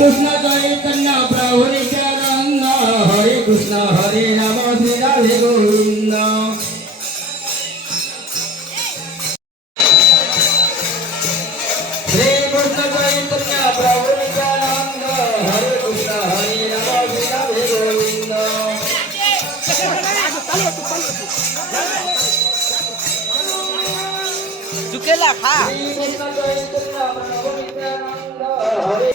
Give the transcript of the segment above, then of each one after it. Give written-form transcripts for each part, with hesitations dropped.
कृष्ण चैतन्य प्रभु नित्यानंद हरे कृष्ण हरे राम श्री राधे गोविंद श्री कृष्ण चैतन्य प्रभु नित्यानंद हरे कृष्ण हरे राम श्री राधे गोविंद चुकेला खा श्री कृष्ण चैतन्य प्रभु नित्यानंद हरे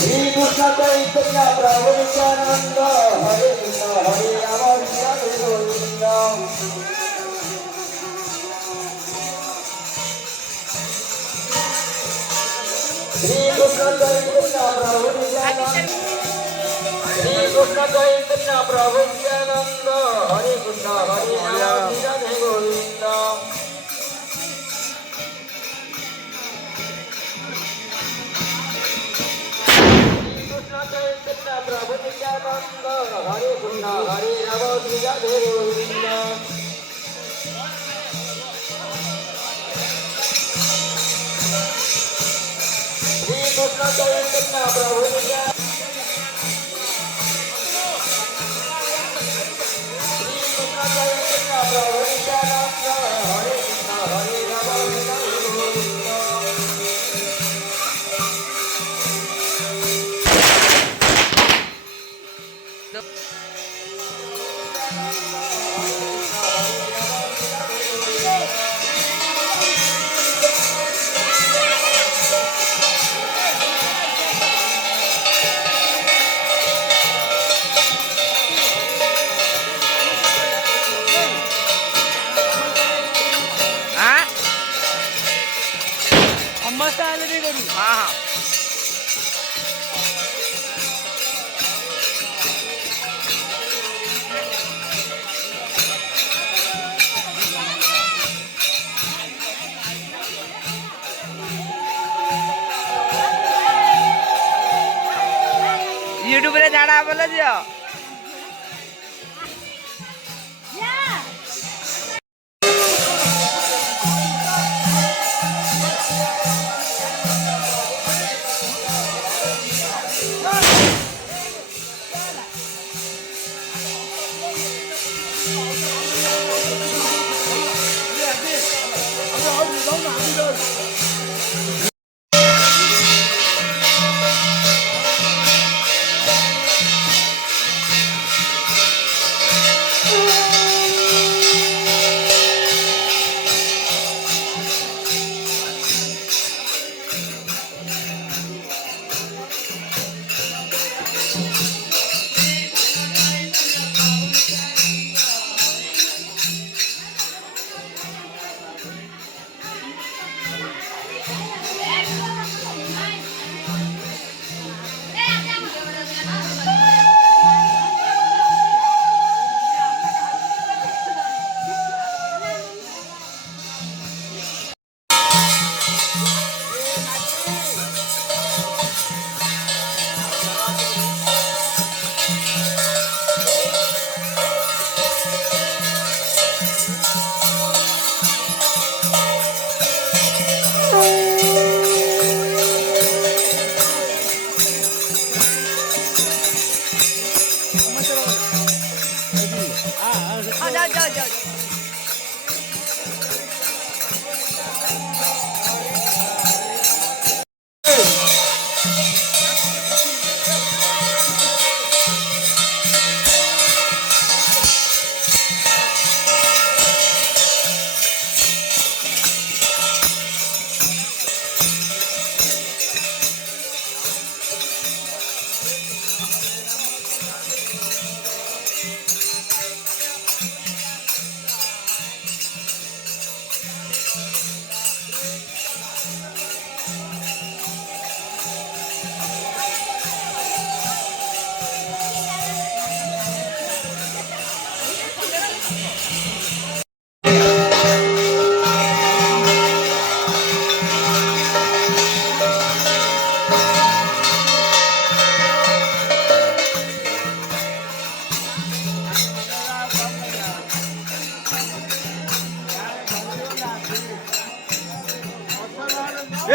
श्री कृष्ण चैतन्य प्रभु नित्यानंद हरे कृष्ण हरे राम श्री राधे गोविंद श्री कृष्ण चैतन्य प्रभु नित्यानंद श्री कृष्ण चैतन्य प्रभु नित्यानंद हरे कृष्ण हरे राम श्री राधे गोविंद कृष्ण चैतन्य प्रभु नित्यानंद हरे कृष्ण हरे राम श्री राधे गोविंद श्री कृष्ण चैतन्य प्रभु नित्यानंद श्री कृष्ण चैतन्य प्रभु नित्यानंद हरे कृष्ण हरे राम श्री राधे गोविंद हाँ मस्त आले रे करू हाँ हाँ यूट्यूब रे झाड़ा बोले दियो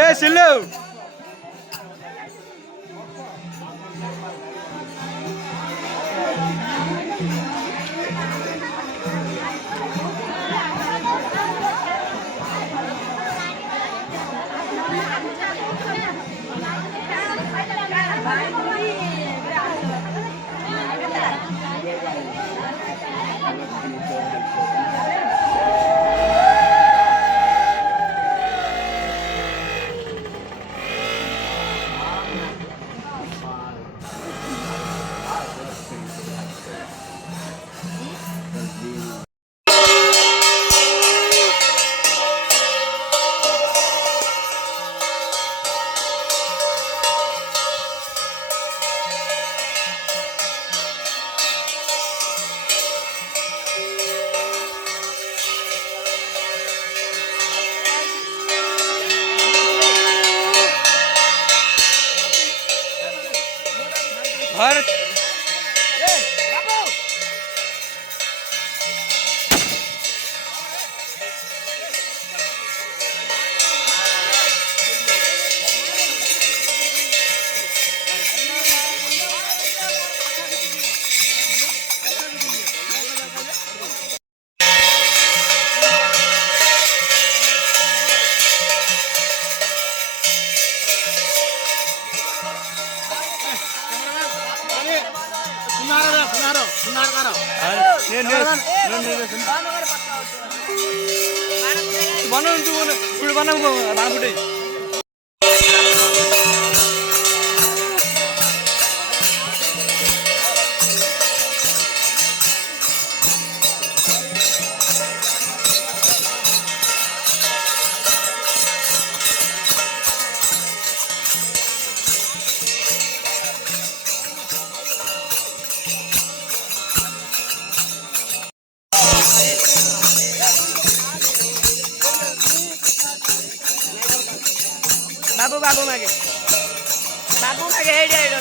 ए सिल्लू भारत बनाऊ तू बनाऊ बाबुटे बाबू मागे हेड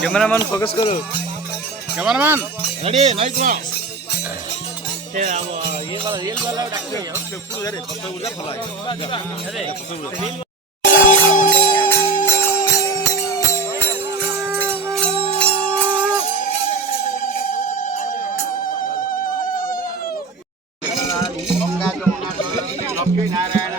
कैमरामैन फोकस करो कैमरामैन रेडी नाइस वा ये वाला लक्ष्मी नारायण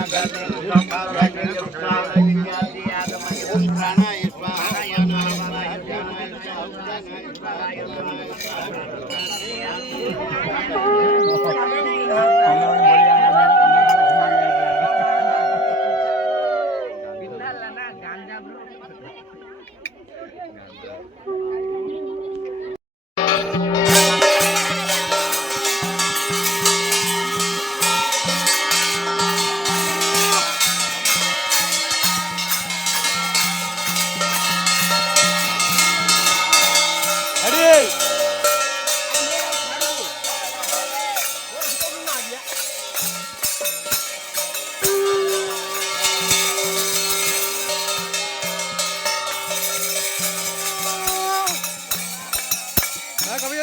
कभी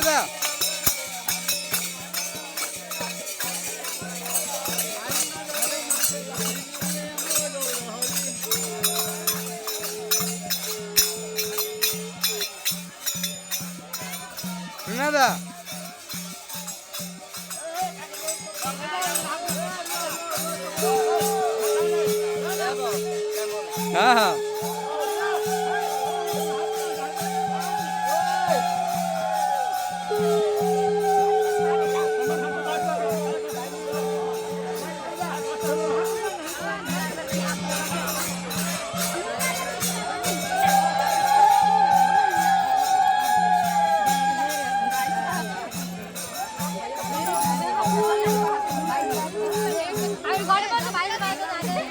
কেনাদা হ্যাঁ হ্যাঁ আমি ঘরে বসে বাইরে বাইরে না দে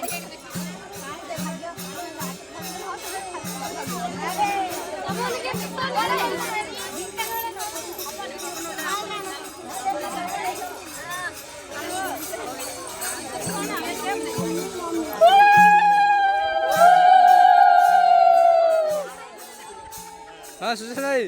হ্যাঁ সুশান্ত ভাই